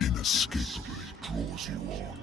inescapably draws you on.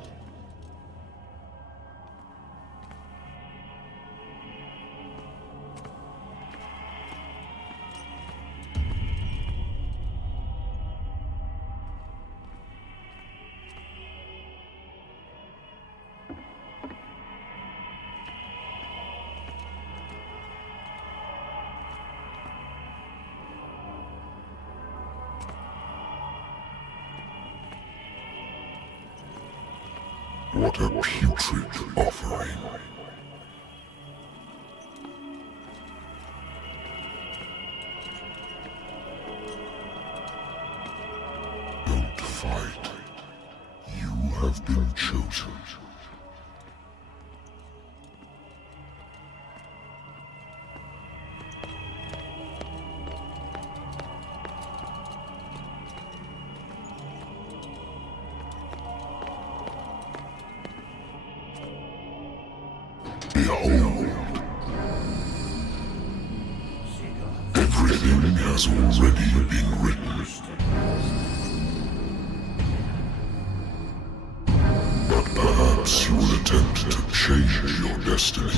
What a putrid offering. Don't fight. You have been chosen. Behold. Everything has already been written. But perhaps you will attempt to change your destiny.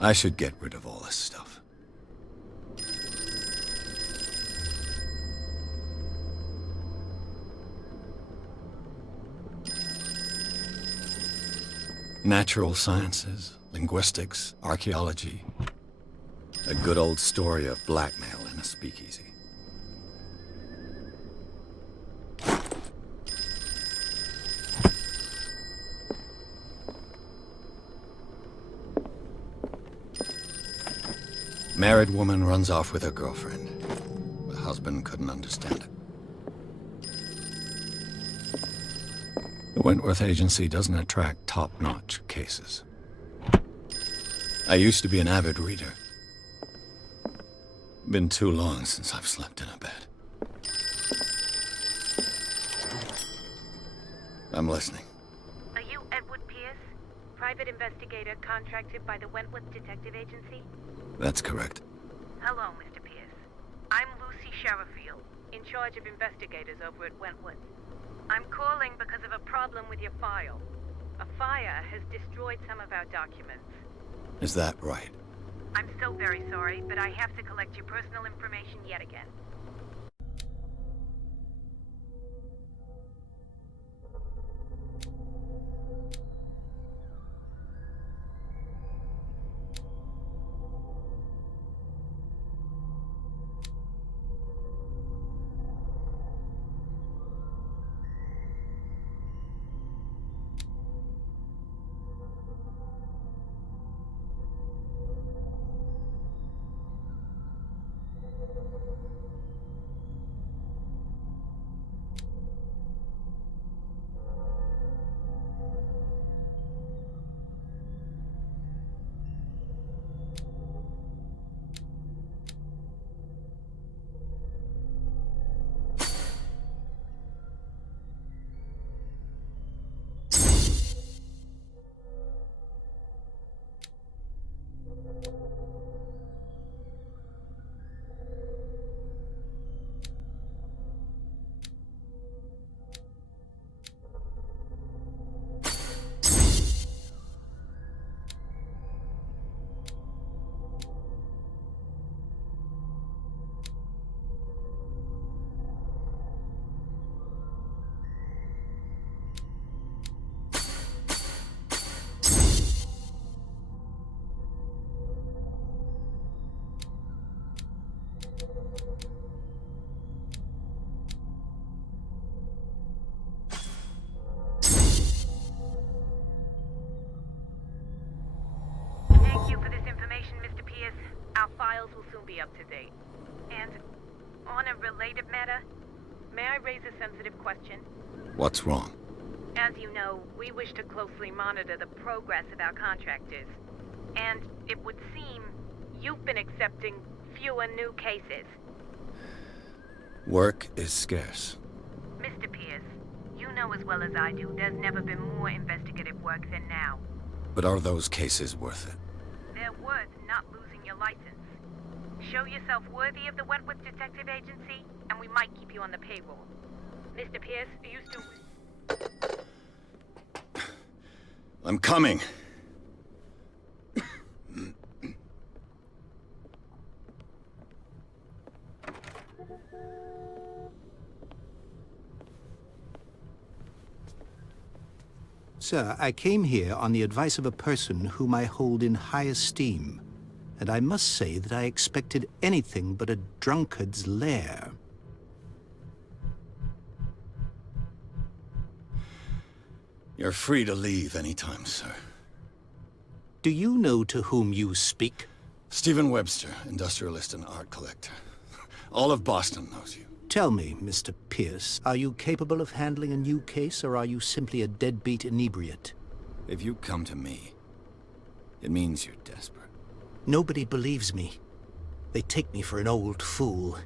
I should get rid of all this stuff. Natural sciences, linguistics, archaeology. A good old story of blackmail in a speakeasy. Married woman runs off with her girlfriend. The husband couldn't understand it. The Wentworth Agency doesn't attract top-notch cases. I used to be an avid reader. Been too long since I've slept in a bed. I'm listening. Are you Edward Pierce, private investigator contracted by the Wentworth Detective Agency? That's correct. Hello, Mr. Pierce. I'm Lucy Sherifield, in charge of investigators over at Wentworth. I'm calling because of a problem with your file. A fire has destroyed some of our documents. Is that right? I'm so very sorry, but I have to collect your personal information yet again. Thank you for this information, Mr. Pierce. Our files will soon be up to date. And on a related matter, may I raise a sensitive question? What's wrong? As you know, we wish to closely monitor the progress of our contractors. And it would seem you've been accepting fewer new cases. Work is scarce. Mr. Pierce, you know as well as I do there's never been more investigative work than now. But are those cases worth it? They're worth not losing your license. Show yourself worthy of the Wentworth Detective Agency, and we might keep you on the payroll. Mr. Pierce, are you still... I'm coming. Sir, I came here on the advice of a person whom I hold in high esteem, and I must say that I expected anything but a drunkard's lair. You're free to leave anytime, sir. Do you know to whom you speak? Stephen Webster, industrialist and art collector. All of Boston knows you. Tell me, Mr. Pierce, are you capable of handling a new case, or are you simply a deadbeat inebriate? If you come to me, it means you're desperate. Nobody believes me. They take me for an old fool.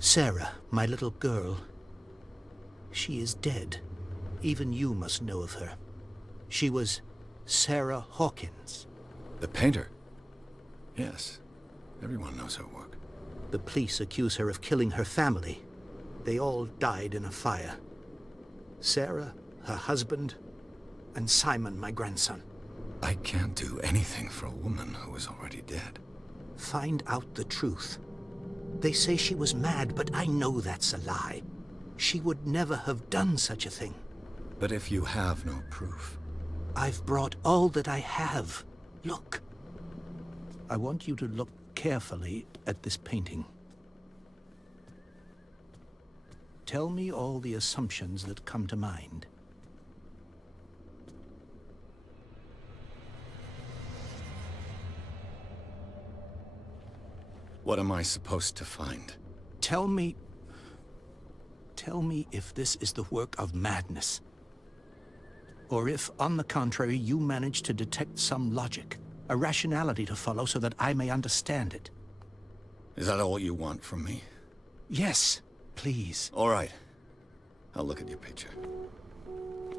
Sarah, my little girl, she is dead. Even you must know of her. She was Sarah Hawkins. The painter? Yes. Everyone knows her work. The police accuse her of killing her family. They all died in a fire. Sarah, her husband, and Simon, my grandson. I can't do anything for a woman who is already dead. Find out the truth. They say she was mad, but I know that's a lie. She would never have done such a thing. But if you have no proof... I've brought all that I have. Look. I want you to look carefully at this painting. Tell me all the assumptions that come to mind. What am I supposed to find? Tell me if this is the work of madness. Or if, on the contrary, you manage to detect some logic, a rationality to follow so that I may understand it. Is that all you want from me? Yes, please. All right. I'll look at your picture.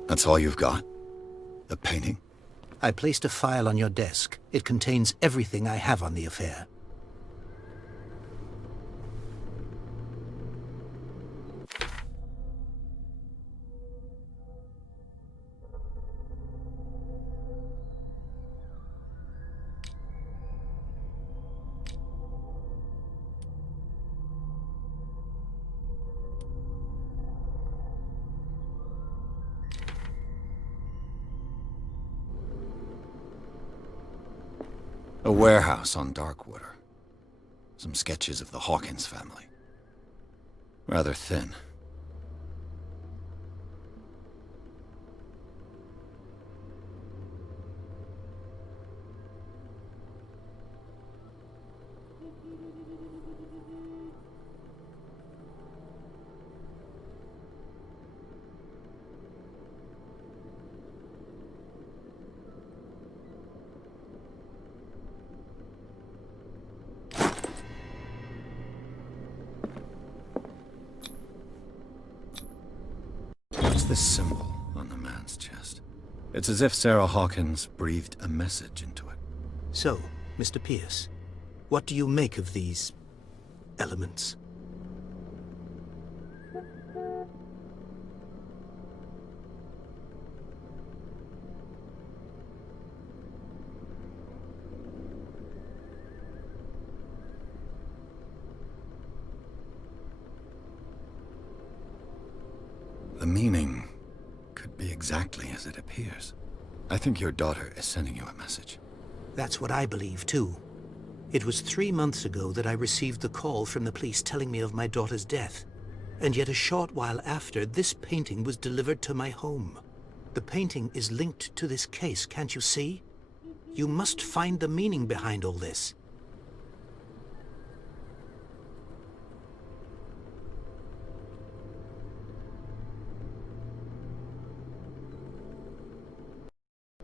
That's all you've got? The painting? I placed a file on your desk. It contains everything I have on the affair. A warehouse on Darkwater. Some sketches of the Hawkins family. Rather thin. What's this symbol on the man's chest? It's as if Sarah Hawkins breathed a message into it. So, Mr. Pierce, what do you make of these elements? The meaning could be exactly as it appears. I think your daughter is sending you a message. That's what I believe, too. It was 3 months ago that I received the call from the police telling me of my daughter's death. And yet a short while after, this painting was delivered to my home. The painting is linked to this case, can't you see? You must find the meaning behind all this.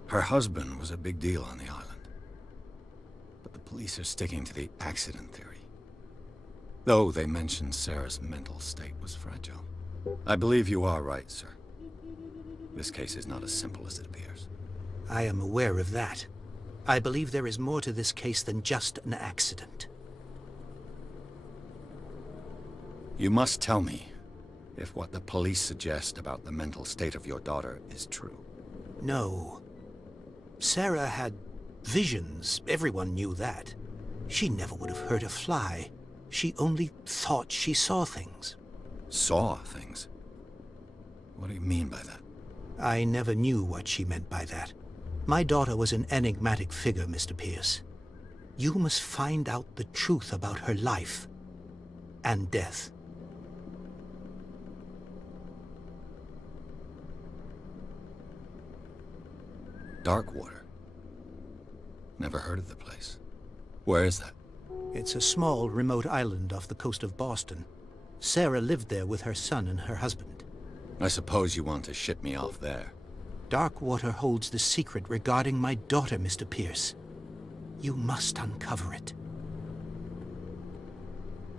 Her husband was a big deal on the island. But the police are sticking to the accident theory. Though they mentioned Sarah's mental state was fragile. I believe you are right, sir. This case is not as simple as it appears. I am aware of that. I believe there is more to this case than just an accident. You must tell me if what the police suggest about the mental state of your daughter is true. No. Sarah had visions. Everyone knew that. She never would have hurt a fly. She only thought she saw things. Saw things? What do you mean by that? I never knew what she meant by that. My daughter was an enigmatic figure, Mr. Pierce. You must find out the truth about her life and death. Darkwater. Never heard of the place. Where is that? It's a small, remote island off the coast of Boston. Sarah lived there with her son and her husband. I suppose you want to ship me off there. Darkwater holds the secret regarding my daughter, Mr. Pierce. You must uncover it.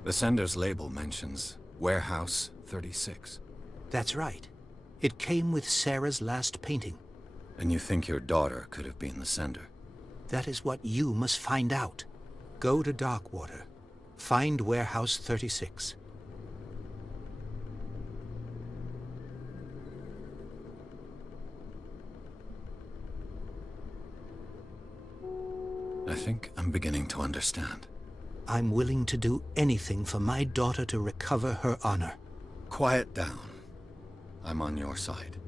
The sender's label mentions Warehouse 36. That's right. It came with Sarah's last painting. And you think your daughter could have been the sender? That is what you must find out. Go to Darkwater. Find Warehouse 36. I think I'm beginning to understand. I'm willing to do anything for my daughter to recover her honor. Quiet down. I'm on your side.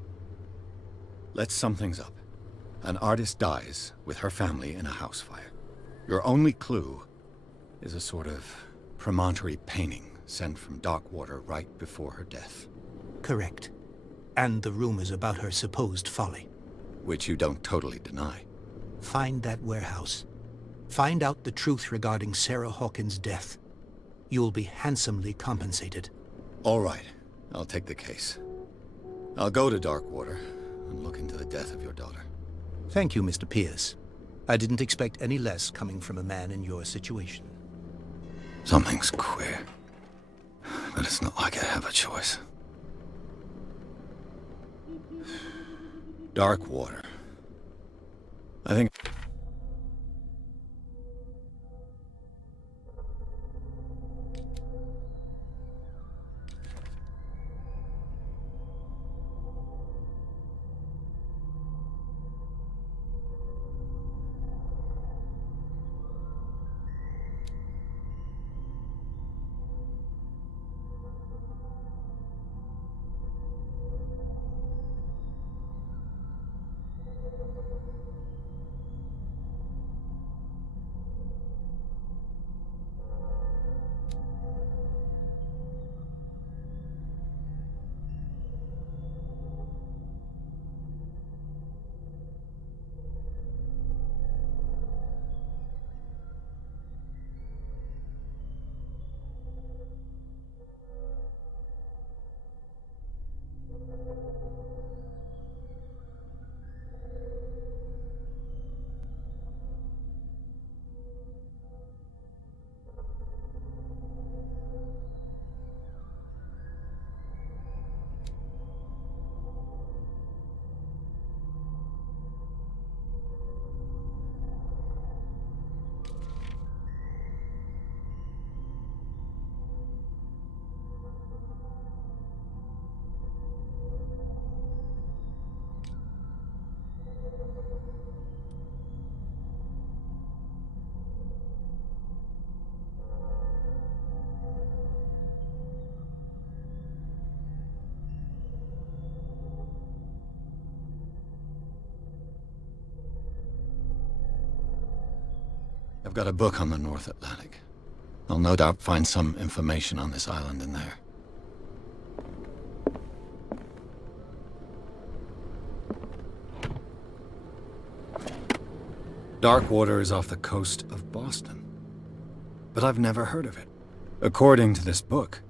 Let's sum things up. An artist dies with her family in a house fire. Your only clue is a sort of promontory painting sent from Darkwater right before her death. Correct. And the rumors about her supposed folly. Which you don't totally deny. Find that warehouse. Find out the truth regarding Sarah Hawkins' death. You'll be handsomely compensated. All right. I'll take the case. I'll go to Darkwater and look into the death of your daughter. Thank you, Mr. Pierce. I didn't expect any less coming from a man in your situation. Something's queer. But it's not like I have a choice. Darkwater. I think... I've got a book on the North Atlantic. I'll no doubt find some information on this island in there. Darkwater is off the coast of Boston. But I've never heard of it. According to this book,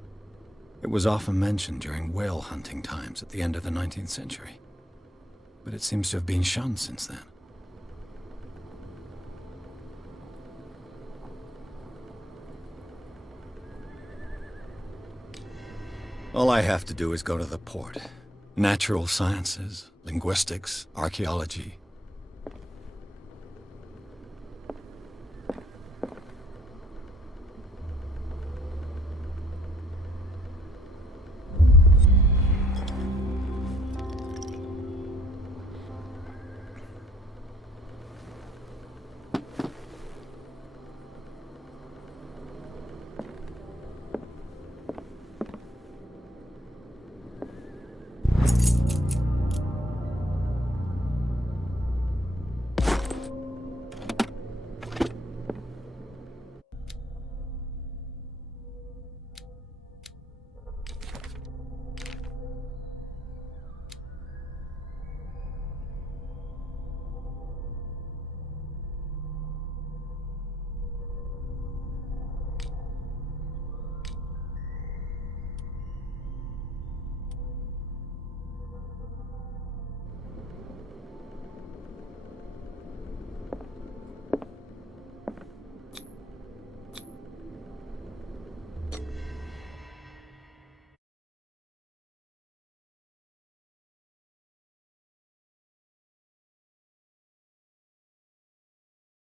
it was often mentioned during whale hunting times at the end of the 19th century. But it seems to have been shunned since then. All I have to do is go to the port. Natural sciences, linguistics, archaeology.